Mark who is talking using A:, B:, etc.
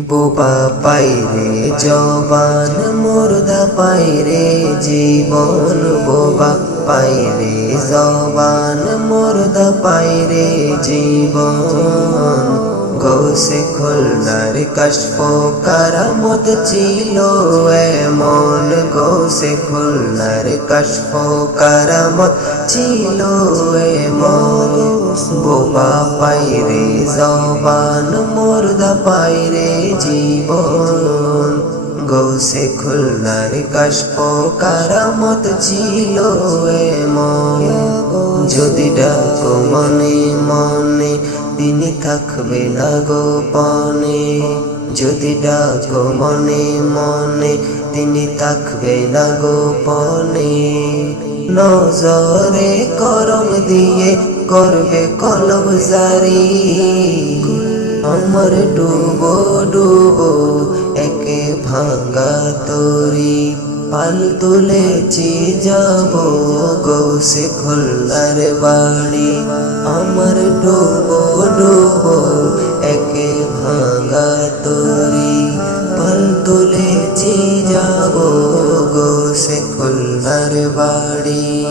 A: বোবা পাইরে, জবান মুর্দা পাইরে, জীবন বোবা পাইরে, জবান মুর্দা পাইরে, জীবন গৌসে খুলনার কশফ কারামত ছিল এমন গৌসে খুলনার কশফ কারামত ছিল এমন বোবা পাইরে জবান মুর্দা পাইরে জীবন গৌসে খুলনার কশফ কারামত ছিল এমন। যদি ডাকো মনে মনে তিনি থাকবে না গোপনে যদি ডাকো মনে মনে তিনি থাকবে না গোপনে নজরে করম দিয়ে করবে কলব জারি। আমার ডুবো ভাঙ্গা তরি পাল তুলেছি যাব গৌসে খোল্লার বাড়ি আমার ডুবো ডুবো, একে ভাঙ্গা তরি পাল তুলেছি যাব গৌসে খোল্লার বাড়ি